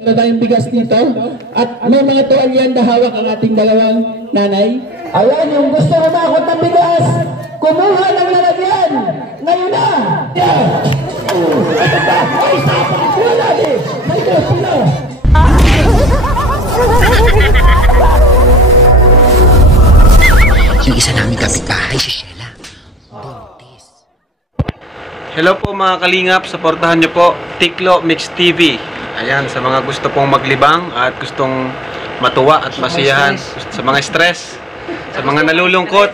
Meron tayong bigas dito at may mga tuwalyan na hawak ang ating dalawang nanay. Ayan, yung gusto umakot ng bigas, kumuha ng lalagyan. Ngayon na! Yeah! Ay, sapa! Wala din! May Diyos sila! Yung isa namin kapitbahay, si Sheila. Buntis. Hello po mga kalingap, supportahan nyo po Tiklo Mix TV. Ayan, sa mga gusto pong maglibang at gustong matuwa at masiyahan, sa mga stress, sa mga nalulungkot,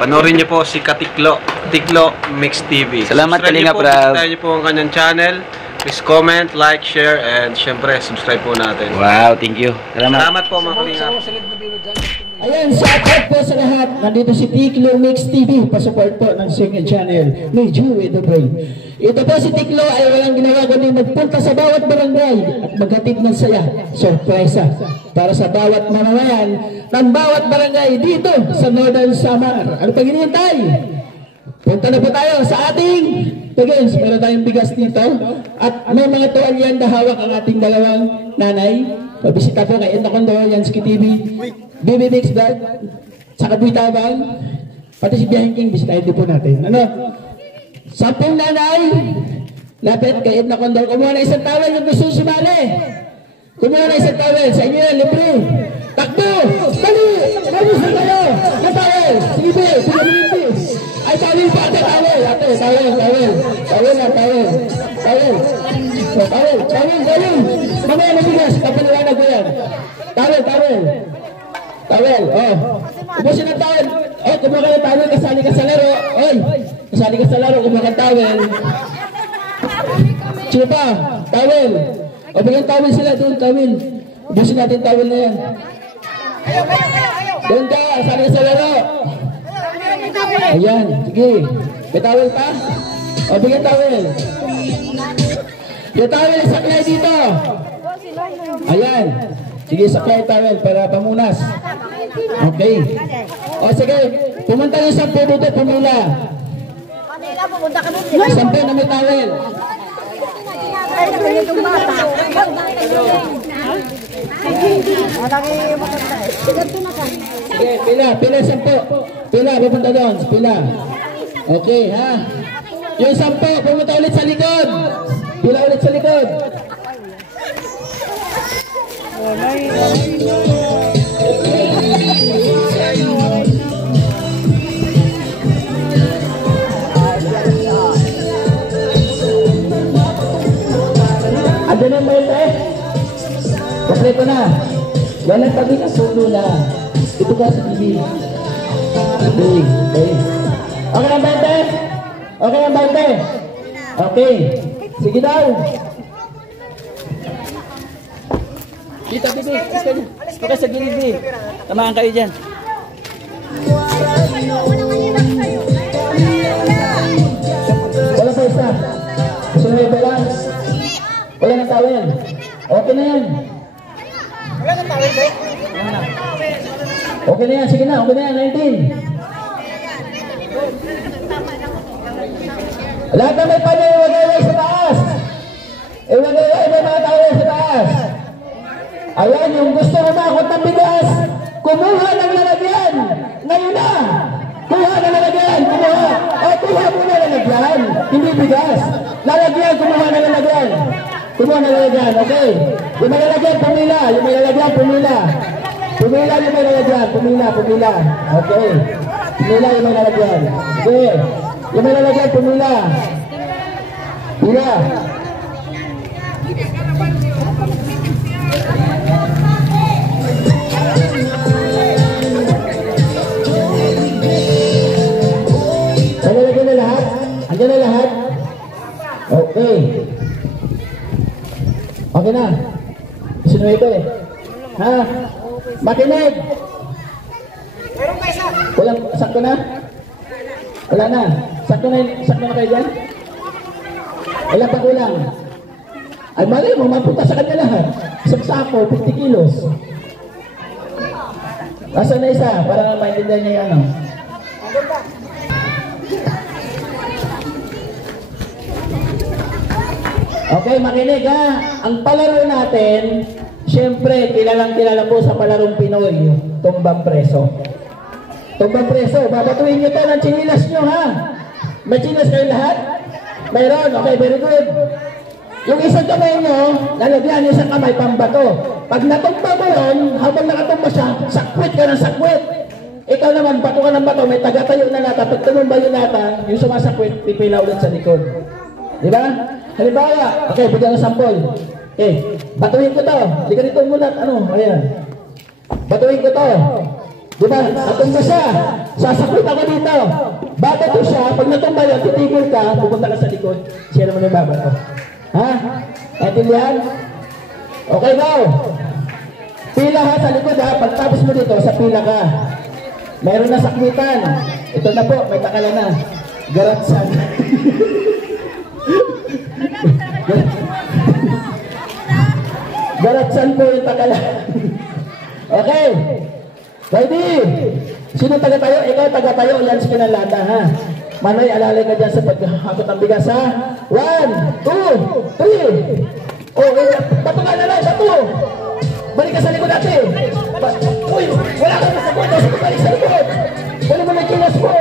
panoorin nyo po si Katiklo, Tiklo Mix TV. Salamat Kalingap Rab. Subscribe nyo po ang kanyang channel. Please comment, like, share, and syempre subscribe po natin. Wow, thank you. Salamat po mga kalingap. Ayan, shout out po sa lahat. Nandito si Tiklo Mix TV. Pasupport po ng second channel ni Joey The Brain. Ito po si Tiklo ay walang ginawa kundi magpunta sa bawat barangay at maghatid ng saya, sorpresa para sa bawat mamamayan ng bawat barangay dito sa Northern Samar. Ano pang hinihintay? Punta na po tayo sa ating Tagays. Meron tayong bigas dito at may mga tuwalyan na hawak ang ating dalawang nanay. Pabisita po kay Edna Condor, Yansky TV, BB Mix Vlog, sa Kabuitabang, pati si Biyahin King, bisitahin din po natin. Ano? 10 nanay, lapit kay Edna Condor, kumuha na isang tawel yung gusto sumali. Kumuha na isang tawel, sa inyo yan, libre. Takbo! Dali! Mabusin kayo! Na tawel! Sige be, sige. Ay, tawel pa, ate, tawel! Ate, tawel! Tawel lang, tawel! Tawel! Mamaya na bigas, papaliwanag ko yan. Tawel, oh. Ubusin ang tawel. Oh, kumuha ka ng tawel, kasali ka sa laro. Oy, kasali ka sa laro, kumuha ka ng tawel. Sino pa? Tawel. O, bigyan tawel sila doon, tawel. Ubusin natin tawel na yan. Doon ka, kasali ka sa laro. Ayan, sige. May tawel pa? O, bigyan tawel. Yung tawel, saklay dito. Ayan. Sige, saklay tawel para pamunas. Okay. O, sige. Pumunta ng 10 dito, pumila. 10 na may tawel. Sige, pila 10. Pila, pupunta doon. Pila. Okay, ha? Yung 10, pumunta ulit sa likod. Pila ulit sa likod. Ado na ba ito eh? Kompleto na. Yan ang tabi na sulo na. Ito ka sa TV. Okay. Okay lang ba ito? Okay lang ba ito? Okay. Sige daw. Dito, bibi. Okay, sa gilid, bibi. Tamaan kayo dyan. Wala pa isa. Gusto na yung balance. Wala ng tawel. Okay na yan. Wala ng tawel, ba? Okay na yan. Sige na. Okay na yan. 19. Lahat na may pala, iwagay sa taas. Iwagay may mga tawel sa taas. Ayan, yung gusto umakot ng bigas, kumuha ng lalagyan. Ngayon na. Kuha ng lalagyan. Kumuha. Kuha muna lalagyan. Hindi bigas. Lalagyan, kumuha ng lalagyan. Kumuha ng lalagyan, okay. Yung may lalagyan, pumila. Yung may lalagyan, pumila. Pumila yung may lalagyan. Pumila. Okay. Pumila yung may lalagyan. Okay. Yung may lalagyan, pumila. Pila. Lalagyan na lahat? Andiyan na lahat? Okay. Okay na. Sino ito eh? Ha? Makinig! Meron pa isa. Walang, sakto na? Wala na. Sakto na kayo dyan? Wala pa kulang. Ay mali mo, mapunta sa kanya lahat. Isang sako, 50 kilos. Nasaan na isa? Para maintindihan niya yung ano. Okay, makinig ha. Ang palaro natin, siyempre, kilala po sa palarong Pinoy, tumbang preso. Tumbang preso, babatuin nyo to ng chinilas nyo ha. May chinilas kayo lahat? Mayroon, okay, very good. Yung isang kamay nyo, lalagyan yung isang kamay pambato. Pag natumba mo yun, habang nakatumba siya, sakwit ka ng sakwit. Ikaw naman, bato ka ng bato, may tagatayo na lata. Pag tumumba yung lata, yung sumasakwit, pipila ulit sa likod. Diba? Halimbawa, okay, bigyan ng sampol. Okay, batuhin ko to. Hindi ka dito mulat, ano, ayan. Batuhin ko to. Diba? Natumba siya. Sasakwit ako dito. Babato siya, pag natumba yun, titigil ka, pupunta ka sa likod. Siya naman yung babato. Ha? Natindihan? Okay, go. Pila ha sa likod ha. Pagtapos mo dito, sa pila ka. Mayroon na sakwitan. Ito na po, may takala na. Garatsan. Garatsan po yung takala. Okay. Ready? Sino taga-tayo? Ikaw taga-tayo. Yan sa kinalata ha. Manoy, alalay ka dyan sa paghakot ng bigas ha. 1, 2, 3. Oh, bato ka na lang, bato. Balik ka sa likod natin. Uy, wala ka na sa likod. Balik sa likod. Wala mo na kilas mo.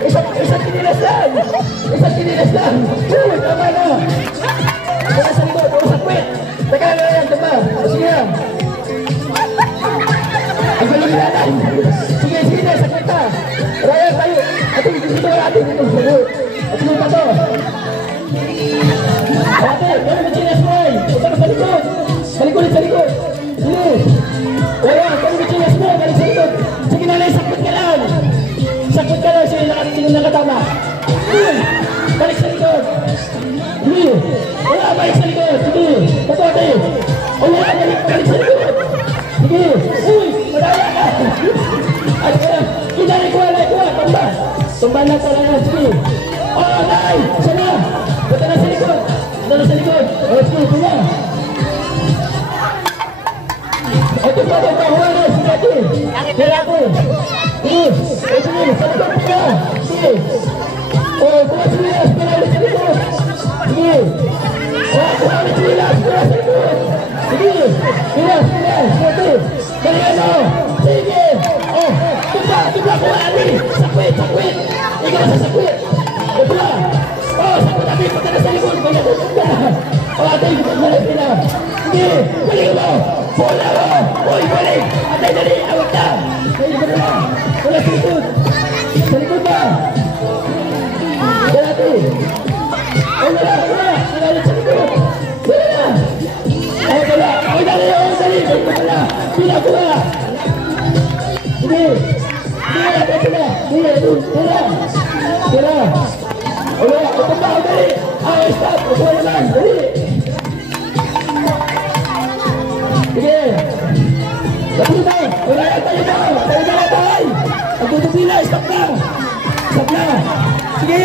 Isang kinilas lang. Isang kinilas lang. Uy, tama na. Wala sa likod, wala sa kwit. Teka na yan, diba? Sige lang. Ang galing natin. Sige, sa kwit ha. Raya, tayo. Ating dito natin dito. At lupa to. Ate, gano'n mo chinas mo eh. Punta ka sa likod. Sa likod. Sige. Wala, gano'n mo chinas mo. Balik sa likod. Sige na lang, sakot ka lang. Sige nakatama. Balik sa likod. Sige. Wala, balik sa likod. Sige. Patote. Wala, balik sa likod. Sige. Uy, madaya ka. At kinalik ko. Tumba na talaga. Sige. Oh, nay! Sana! Punta na sa likod! Oh, sige, sige! Ito pa, huwa na! Sige, ate! Kaya ako! Sige! Sige! Sa likod ka! Sige! Oh, kuha sila! Kaya ulit sa likod! Sige! Oh, kuha ulit sila! Kaya sa likod! Sige! Sige! Sige! Kaya ano! Sige! Oh! Tumba! Kuha ate! Sakwit! Ikaw sa sakwit! Ito! Oh, sakwit ate! Punta na sa likod! Kaya tumba! Oh, ate! Balik sila! Sige! Balik mo! Bola mo! Uy! Balik! Ate! Dali! Awag na! Kaya ito na! Wala sa likod! Sa likod ba? Kaya ate! Oh, wala! Wala sa likod! Wala na! Oh, wala! Oh, dali! Wala! Pila ko ba? Sige! Tira! Wala! Ito ba? Dali! Stop! Ito naman! Dali! Sige! Tapos na! Wala! Tayo na! Ang tutupila! Stop na! Sige!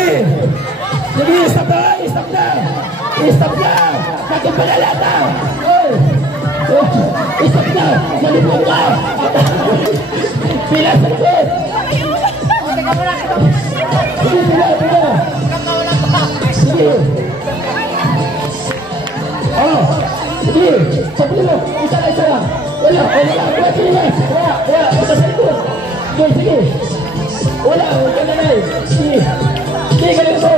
Stop na! Nagkapalalata! Stop na! Malipong ka! Pila sa likod! Sige, pila! Sige! Oh! Sige! Sabi mo! Isa lang! Wala! Punta sa likod! Sige! Wala! Sige! Sige, galing mo!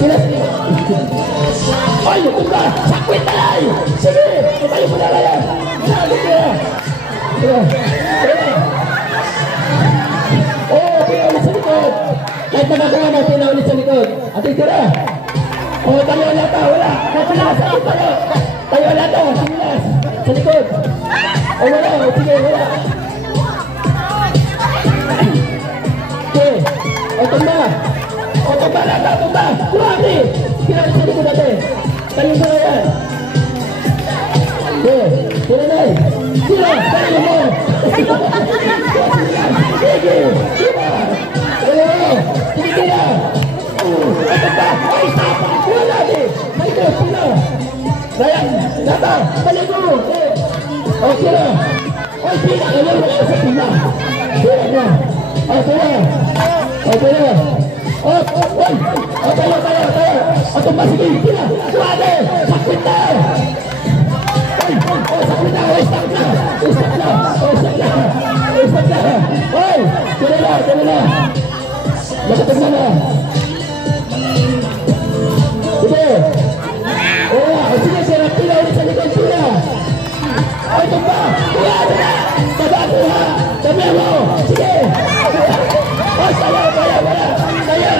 Pila sa likod! Ay! Tumba! Sakwit talay! Sige! Tayo mo na yan! Oh, pila ulit sa likod. Kahit nakagawa mo, pila ulit sa likod. Ating tira. Oh, tayo lata, wala. Tayo lata, sinilas. Sa likod. Oh, wala. Sige, wala. Okay. Oh, tumba. Lata, tumba. Kuwari. Pila ulit sa likod natin. Tayo mo na yan. Okay. Tira na eh. Tira. Tayo mo. Sige. Sige, tira. Ito pa. Ay, stop. Wala din. May dos, tira. Ryan, lata. Balik mo. Oh, tira. Ay, tira. Wala sa tira. Tira na. Oh, tira. Tayo. Tumba, sige. Tira. Suade. Sakit na. Sakit na. Stop na. Tira na. Nakatagna na. Sige. Sige, sir. Pila ulit sa likod. Pila. Tumba. Pila. Pabako ha. Sabi mo. Sige. Sayo.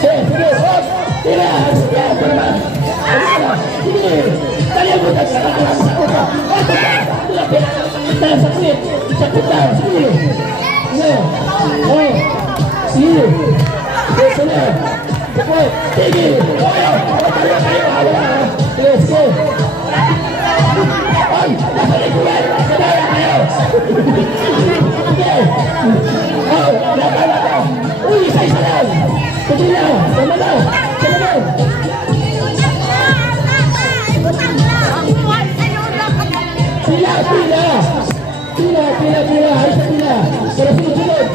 Sige. Tira. Sige. Kalian mo sa sakit. Sakit na. Sige. Sige. Sige. Sige. Sige. Ay, nasa likuran. Sadaya kayo. Uy, isa lang. Sige na. Sama na. Pila. Ayos na pila. Para sunod.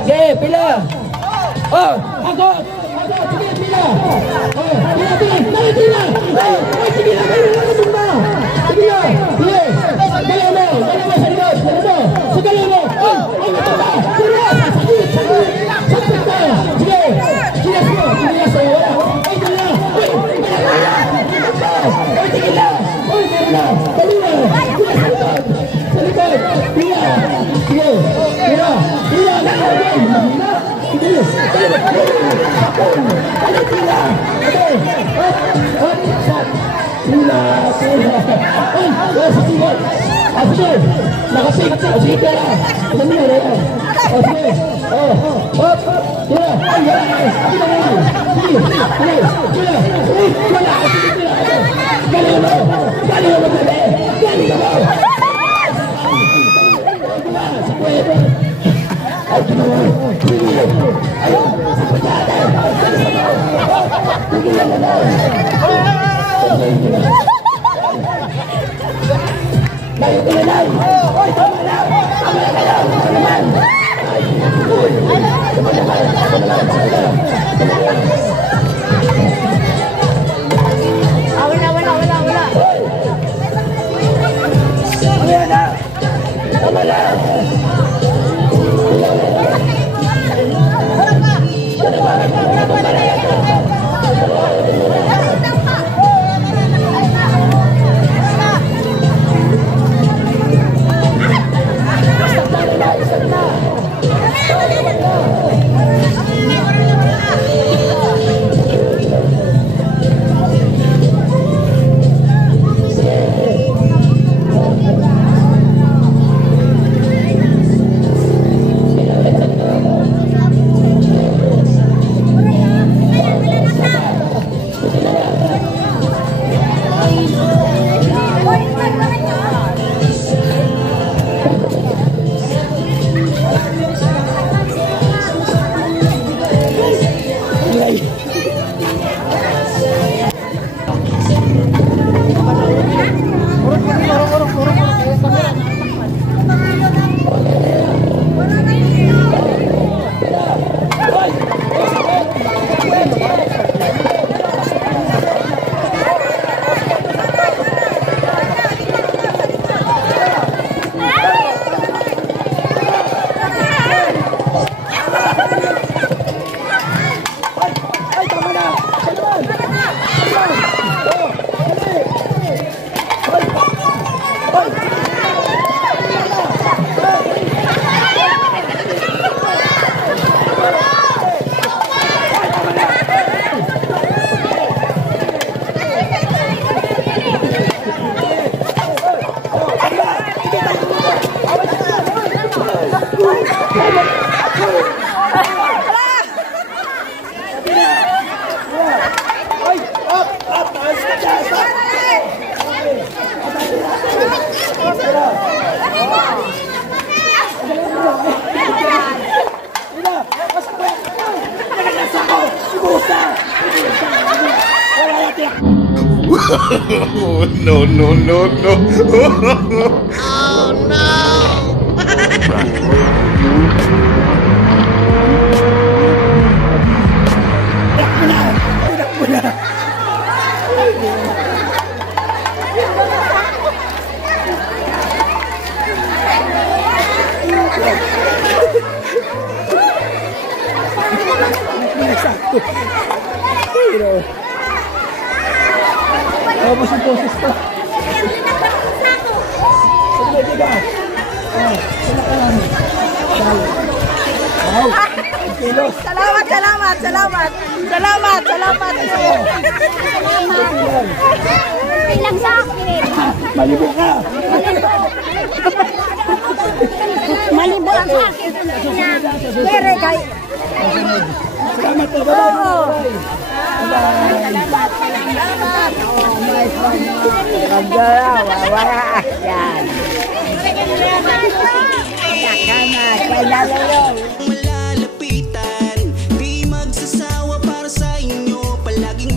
Okay. Tira. Okay. Dali ka ba? Bayo ka na lang! Oy, tama lang! Tama lang kayo! Tama naman! No, no, no, no. Oh, Vamos ang poses pa. Sige, guys. Sila ka lang. Wow. Kilos. Salamat, salamat, salamat. Salamat, salamat. Ilang sa akin. Malibo ka. Malibo lang sa akin. Kere kay. Salamat po. Bye-bye. Bye-bye. Wala yan. Malalapitan, di magsasawa para sa inyo, palaging